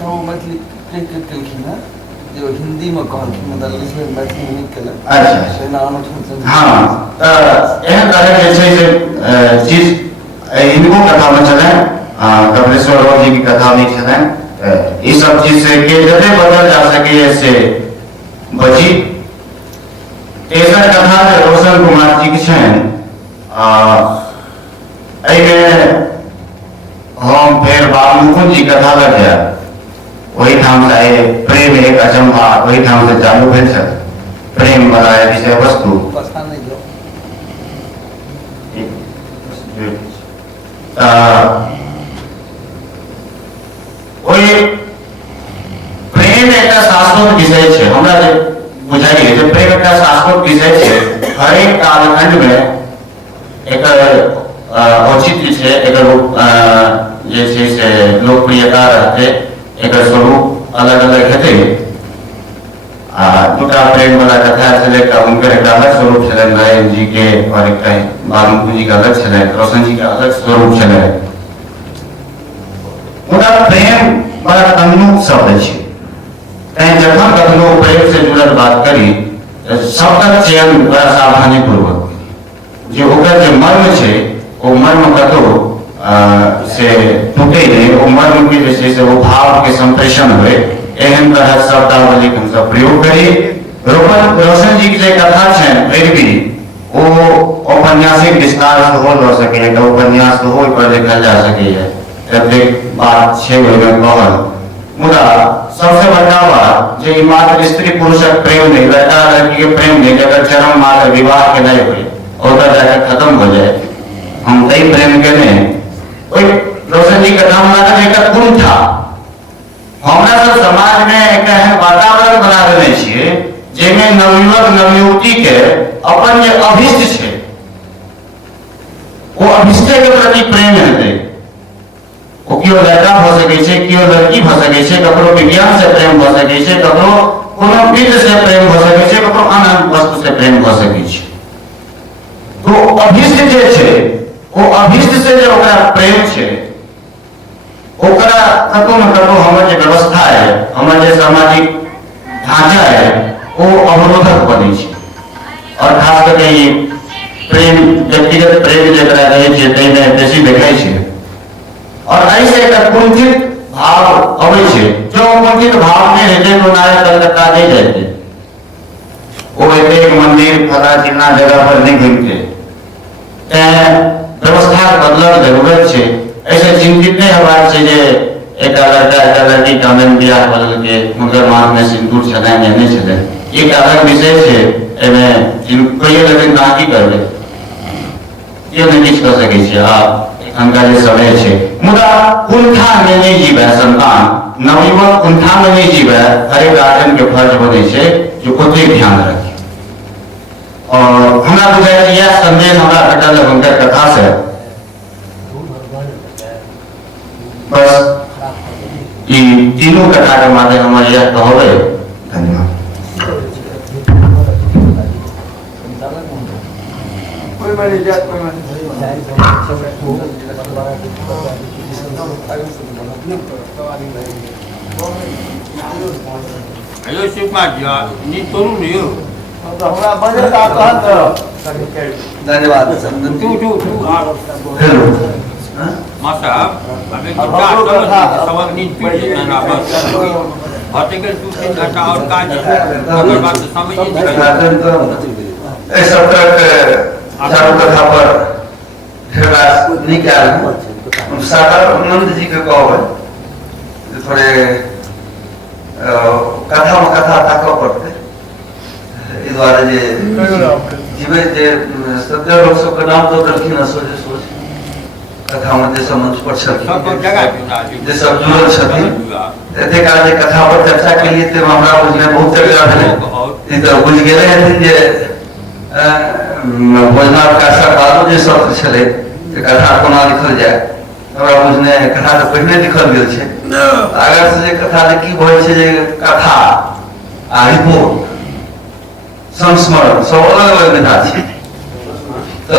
ठाव मैथिली लिख केलखिन है जो हिंदी में कहलखिन मतलब लिखबे मैथिली में केलक। अच्छा से नाम ठन हां एहन तरह के छै जे चीज इनको कथा में चले कपिलेश्वर राव जी की कथा में चले ये सब चीज से के जते बदल जा सके से बची। तेसर कथा जे रोशन कुमार जी के छन हम फिर बाबूकुंज जी कथा लग गया वही ठाम से प्रेम एक अचंभा वही ठाम से चालू भेल छल प्रेम वाला विषय वस्तु वही प्रेम एक शाश्वत विषय है हमरा बुझाइए जो प्रेम एक शाश्वत विषय है हर एक कालखंड में एक औचित्य है एक जैसे लोकप्रियता रहते एक स्वरूप अलग अलग हेते दूटा प्रेम वाला कथा चले उनके एक अलग स्वरूप चले नारायण जी के और एक बाबूकुंज जी का अलग चले रोशन जी का अलग स्वरूप चले उनका प्रेम बड़ा तन्नुक शब्द है जखन कखनो प्रेम से जुड़ल बात करी शब्दक चयन बड़ा सावधानी पूर्वक जो ओकर जे मर्म है वो मर्म कतो से टूटे नहीं वो मर्म के जैसे से वो भाव के संप्रेषण हुए एहन तरह शब्दावली हम सब प्रयोग करी। रोशन जी की कथा है फिर भी वो औपन्यासिक विस्तार से हो सके उपन्यास हो पर लिखल जा सके प्रत्येक बात छे में कहल मुदा सबसे बड़का बात जो मात्र स्त्री पुरुषक प्रेम नहीं लड़का लड़की के प्रेम नहीं अगर चरम मात्र विवाह के नहीं हुए और जाकर खत्म हो जाए हम तई प्रेम के नहीं रोशन जी कथा में एक गुण था हमरा सब समाज में एक वातावरण बना देने छिए जेमे नवयुवक नवयुवती के अपन जे अभिष्ट छे वो अभिष्ट के प्रति प्रेम हेतै ओ कियो लड़का भ सकै छै कियो लड़की भ सकै छै ककरो विज्ञान से प्रेम भ सकै छै ककरो कोनो विद्य से प्रेम भ सकै छै ककरो आन वस्तु से प्रेम भ सकै छै। तो अभिष्ट जे छै वो अभिष्ट से जो ओकरा प्रेम छै ओकरा कतो न कतो हमर जे व्यवस्था है हमर जे सामाजिक ढांचा है वो अवरोधक बनै छै और खास करके ये प्रेम व्यक्तिगत प्रेम जेकरा कहै छै तै में बेसी देखाइ छै और ऐसे एक कुंठित भाव अबै छै जो कुंठित भाव में हेतै तो नायक कलकत्ता नहीं जाते वो एक मंदिर फला चिन्ना जगह पर नहीं घूमते व्यवस्था बदलल जरूरत है। ऐसे चिंतित नहीं होबाक छै जे एक लड़का एक लड़की का में बियाह बदल के मुगर मांग में सिंदूर छलै नहीं छलै एक अलग विषय है एमे कोई लेकिन नाकी करबे ये नहीं किछ कर सकै छै आप एखनका जे समय है मुदा कुंठा में नहीं जीवे संतान नवयुवक कुंठा में नहीं जीवे हर एक गार्जियन के फर्ज बने छै जो ओते ध्यान रखे और हमरा बुझाय यह संदेश हमरा भेटल हुनकर कथा से बस ये तीनों कथा के माध्यम हमारे यह कहबे। धन्यवाद। कोई माने जात कोई माने ayo sifat ya ini turun dia तो हमरा बजे का कहत धन्यवाद tu हेलो masa अभी kita sama ni tu dan apa artikel tu kata और काज अगर बात समझ नहीं इस सत्र के चारों कथा पर ढेरा निकाल सागर नंद जी के कहबे थोड़े कथा में कथा ताको पड़ते इस द्वारा जे जीवे जे सत्य लोग सब का नाम तो रखी ना सोचे सोच कथा में जे समझ पर छथि जे सब जुड़ल छथि एते काल जे कथा पर चर्चा के लिए ते हमरा बुझने बहुत जगह भेले ई तो बुझ गेले हथिन जे भोजनावकाश बादो जे शब्द छले कथा कोना लिखल जाय हमरा बुझने कथा तो पहले लिखल गेल छै अगर से कथा जे की होय छै जे कथा आ रिपोर्ट संस्मरण सब अलग अलग विधा छै तो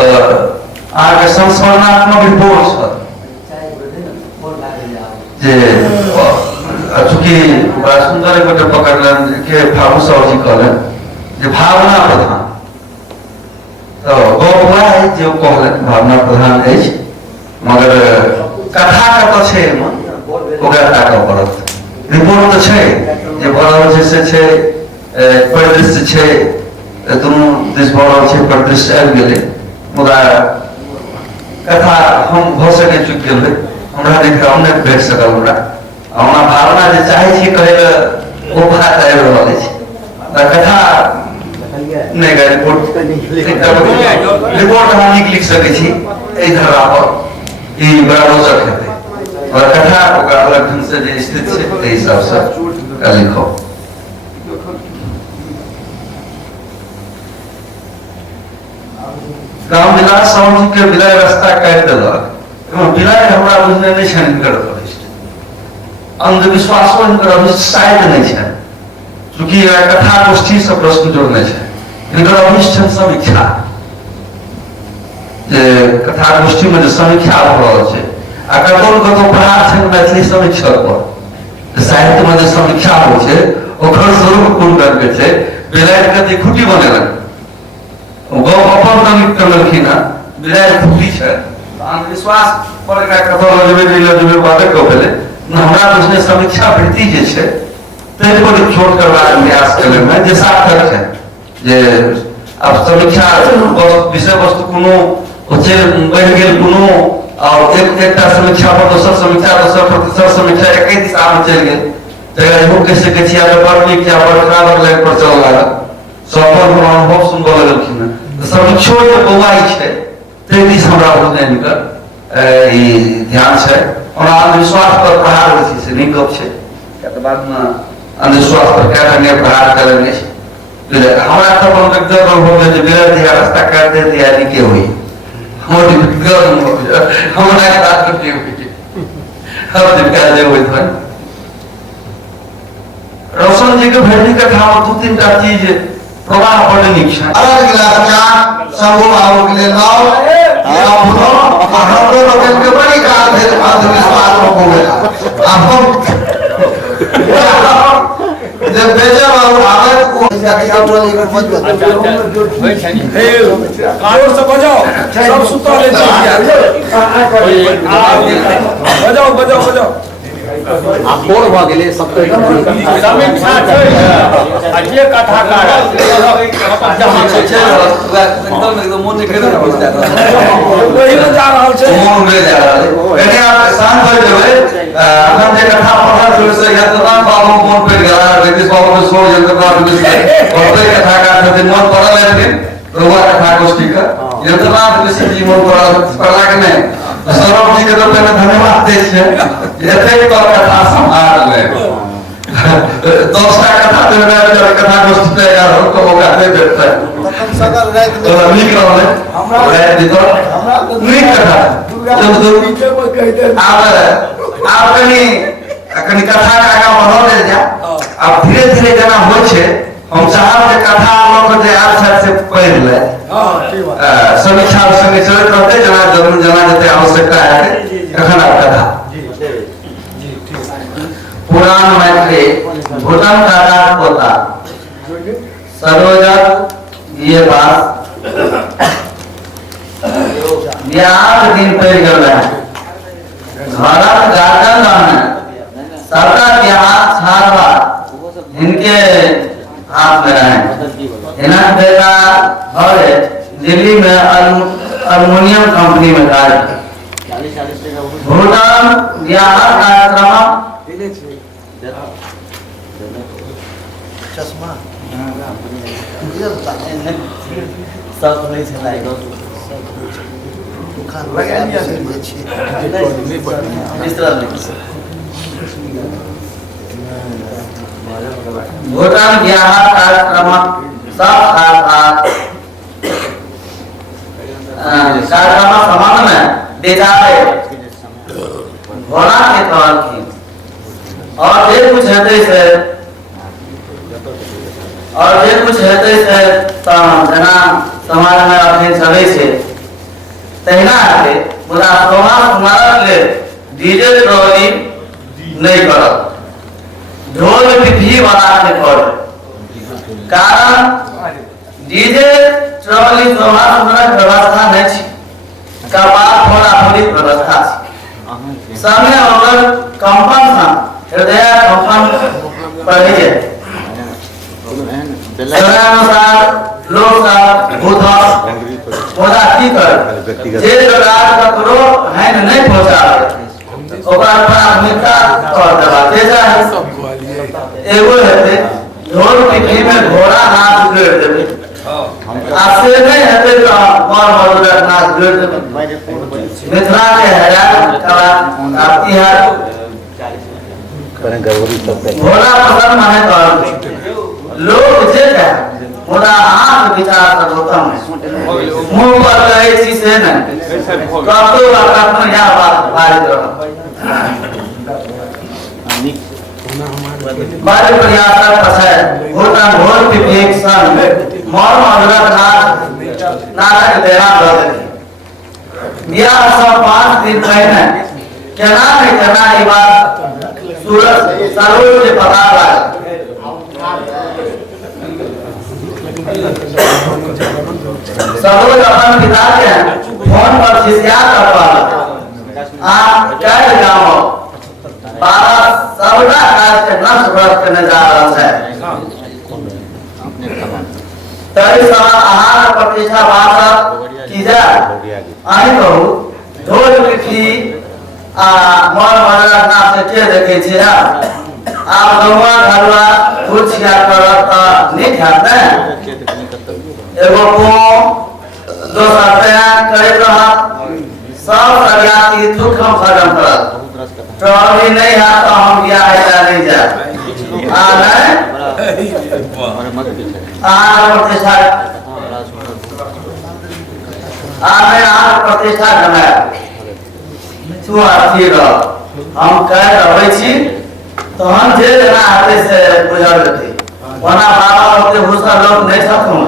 आगे संस्मरणात्मक रिपोर्ट जे चूँकि बड़ा सुंदर गोटे पकड़लन के फागू साहू जी कहलन जे भावना प्रधान तो गप हुआ है जो कहलन भावना प्रधान अछि मगर कथा कत छै ओकरा ताकऽ पड़त रिपोर्ट तो छै जे भऽ रहल छै से छै परिदृश्य छै दुनू देश भऽ रहल छै परिदृश्य आबि गेलै मुदा कथा हम भऽ सके चुकि गेलै हमरा देखा हम नहि भेट सकल हमरा भावना जे चाहे छी कहै लए ओ बात आबि रहल अछि कथा नहीं गए रिपोर्ट हम नहीं लिख सके छी एहि धारा पर ई बड़ा रोचक हेतै और कथा ओकरा अलग ढंग से जे स्थित छै ताहि हिसाब से लिखो गाँव विलास साहू जी के विलय रास्ता काटि देलक विलय हमरा बुझने नहीं छनि हिनकर अभिष्ट अंधविश्वासो हिनकर अभिष्ट शायद नहीं छनि चूँकि कथा गोष्ठी से प्रश्न जोड़ने छै हिनकर अभिष्ट समीक्षा जे कथा गोष्ठी में जो समीक्षा भऽ रहल छै आ कतौ पढ़ार छै मैथिली समीक्षक पर साहित्य में जो समीक्षा होइ छै ओकर स्वरूप कोन रंग के छै विलय के खुटी बनेलन गप अपन कमी करलखिन हँ विलय खुटी छै अंधविश्वास पर एकरा कतौ लजबे बाते कऽ भेलै हमरा बुझने समीक्षा वृत्ति जे छै ताहि पर छोट करबाक प्रयास केलनि हैं जे सार्थक है जे अब समीक्षा विषय वस्तु कोनो बढ़ गेल कोनो और एक समीक्षा पर दोसर समीक्षा दोसर पर तेसर समीक्षा एक ही दिशा में चल गेल तकरा इहो कहि सकै छी अगर बड़ नीक या बड़ खराब लाइन पर चल लागल सब पर अनुभव सुनबऽ लगलखिन हैं समीक्षो जे बौआई छै ताहि दिस हमरा बुझने हिनकर ई ध्यान छै और अंधविश्वास पर प्रहार होइ छै से नीक गप छै किया तऽ बादमे अंधविश्वास पर कए ढंगे प्रहार करेंगे हमारा तो अपन व्यक्तिगत अनुभव है जो मेरा दिया रास्ता काट दे दिया नहीं के हुई हमारी व्यक्तिगत अनुभव हमारा साथ करती हुई हम दिन कह दे हुई था रोशन जी के भेजने का था दो तीन टा चीज प्रवाह बड़े निक अलग गिलास चार सब आओ के लिए लाओ या बुनो हम लोग के बड़ी काल है अंधविश्वास हो गया आप जब बेजा बाबू आवाज को से बजाओ सब सुता ले बजाओ बजाओ बजाओ आप बोर भ गेले सब तो समीक्षा छै आ जे कथाकार अपन जहां छै एकदम मन नहीं करे वही में जा रहल छै मन में जा रहल है एने आप शांत हो जेबै हम जे कथा पढ़ल जोर से या तो बाबू मन पे गला जगदीश बाबू के सो जंत्र में से और कोई कथाकार छथिन मन पड़ल है रोवा कथा गोष्ठी का यंत्रनाथ ऋषि जी मन पड़ला के नहीं सौरभ जी के तो पहले धन्यवाद दे छै एते तो कथा संभाल ले 10 टा कथा देने वाले कथा गोष्ठी पे यार हमको मौका दे देते कम सगर रात तो नीक रहले हमरा रात दी तो नीक कथा आप कनी कथा के आगा बढ़ल जा अब धीरे धीरे जेना होइ छै हम चाहब जे कथा लोग जे आर साइड से पढ़ ले समीक्षा संगे चलत रहते जना जते आवश्यकता है एखन आप कथा पुराण मैथिली भूटान काका पोता सरोजक ये बात ये 8 दिन पढ़ गल है भारत गार्डन में सबका हाथ छाड़वा इनके हाथ में रहे इन्हें बेटा और दिल्ली में अल्युमिनियम कंपनी में कार्य भूटान बिहार कार्यक्रम चश्मा सब नहीं छै लाइक दुकान लगा से छी भूटान बिहार कार्यक्रम कार्यक्रम संबंध में दिखाए घोड़ा के तौर की और जे कुछ हेतै से जना समाज में अपने चले से तहिना हेतै मुदा 16 कुमारक लेल डीजल ट्रॉली नहीं करत ढोल पिपही वाला के पड़ कारण डीजे ट्रॉली जोहा सुनक व्यवस्था नहीं छी कबाब थोड़ा थोड़ी व्यवस्था छी समय अगर कंपन था हृदय कंपन बढ़ी है समय अनुसार लोग सब बुधा बोला की कर जे राज ककरो है नहीं पहुंचा ओकरा प्राथमिकता कर देबा जैसा एगो हेते ढोल पिपही में घोड़ा नाच जोड़ देबे आपसे नहीं हेते तो और मधुर नाच जोड़ देबे मिथिला के हजार कला आती है घोड़ा पसंद माने कर लोग जे है मोरा आंख विचार कर उत्तम है मुंह पर कहे चीज है ना कब तो अपना यहाँ बात बारिश रहा बारे प्रयास पछे होता ढोल पिपही संग मोर मधुरक नाटक देना दे बियाह सब 5 दिन पहले केना नहीं केना ई बात सूरज सरोज के पता लगा सरोज अपन पिता के फोन पर शिष्या कर आप कह गाँव बाबा सबका काज के नष्ट व्रत करने जा रहा है तरी सवा आहार प्रतिष्ठा बात की जा आई कहू ढोल पिपही मोर मधुरक नाच के देखे छे आप गौवा घरवा कुछ या करत नहीं खाते एगो को दो सप्ताह करत रहा सब सरियाती दुख हम खत्म करत ट्रॉली नहीं है तो हम बियाह है नहीं जा प्रतिष्ठा करना तू आती रह हम कह रहे छी तो हम जे जना हाथे से गुजर देती वना बाबा होते हुसा लोग नहीं सकूं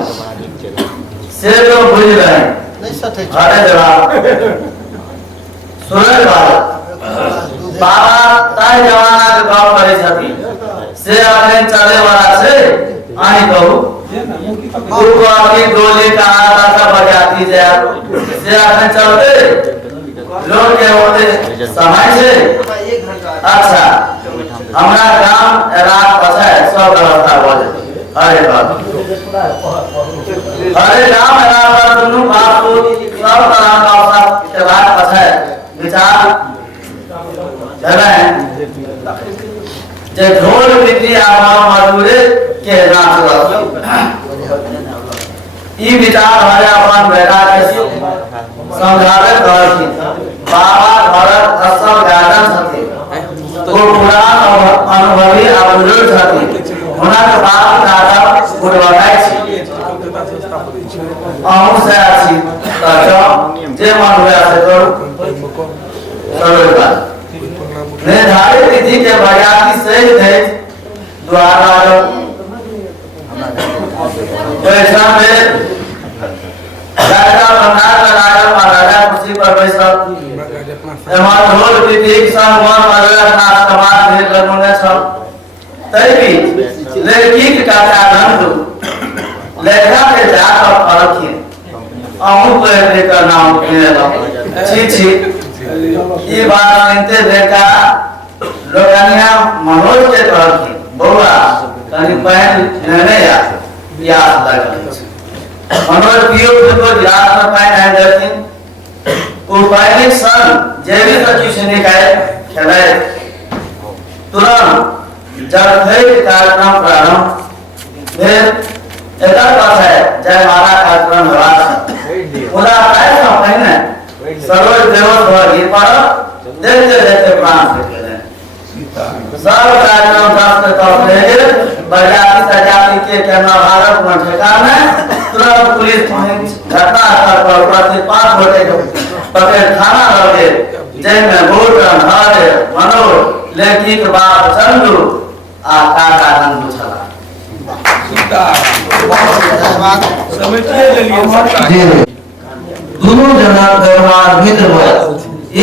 से लोग बुझ रहे नहीं सके अरे जवाब सुरज बाबा ताई जमाना के बाप करे छथि से अखन चले वाला से आई कहू को आगे गोली का आधा बजाती जाए से अखन चलते लोग के होते समय से अच्छा हमरा गांव रात पछे सब व्यवस्था हो जाती अरे बाप अरे गांव रात दुनु बाप को सब तरह का अवसर के बाद पछे विचार जे ढोल पिपही आवाज मधुरे के नाच ई विचार हमारे अपन बेटा के समझावे करथि बाबा भरत असल गार्डन छथि तो पुरान अनुभवी आ बुजुर्ग छथि हुनका के बाप दादा बुढ़वाई छी अहू से अछि त जे मन हुआ से करू सरोज निर्धारित तिथि के बयाती सही थे द्वारा वैसा में राजा बंगाल का राजा महाराजा कुर्सी पर बैठा एमर ढोल पिपही संग मोर मधुरक नाच समाज भेल लगने छ तै भी लड़की के काटा धंधु लेखा के जाकर परखी अहू को लेकर नाम ले छी छी ये बात सुनते देखा लोगनिया मनोज के तरफ बउआ कहीं पहन नहीं आ याद लग मनोज पियो को याद न पाए है लेकिन वो पहले सन जैविक सचिव निकाय खेले तुरंत जब थे कार्यक्रम प्रारंभ फिर एक बात है जय माला कार्यक्रम हुआ पूरा कैसा पहने सरोज देवस भगी पर देखते देखते प्राण फेंक गए सब कार्यक्रम शास्त्र तौर पे बजाती सजाती के केना भारत में ठिकाने तुरंत पुलिस घटना स्थल पर प्रति 5 घंटे के पकड़ थाना लगे जैमे भूटन हरे मनोज लेकी के बाप चंदू आ काका नंदू छला दोनों जना गरमार मित्र हुआ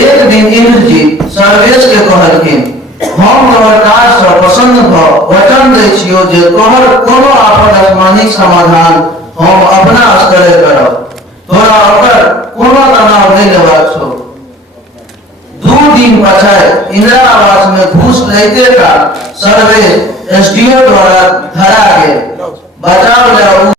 एक दिन इंद्र जी सर्वेश के कहलखिन हम सरकार से प्रसन्न भ वचन दै छियो जे तोहर कोनो आपन आसमानी समाधान हम अपना स्तरे करब। तोरा ओकर कोनो तनाव नहीं लेबाक छौ। 2 दिन पछाय इंदिरा आवास में घूस लैते का सर्वे एसडीओ द्वारा धरा गेल। बचाव ले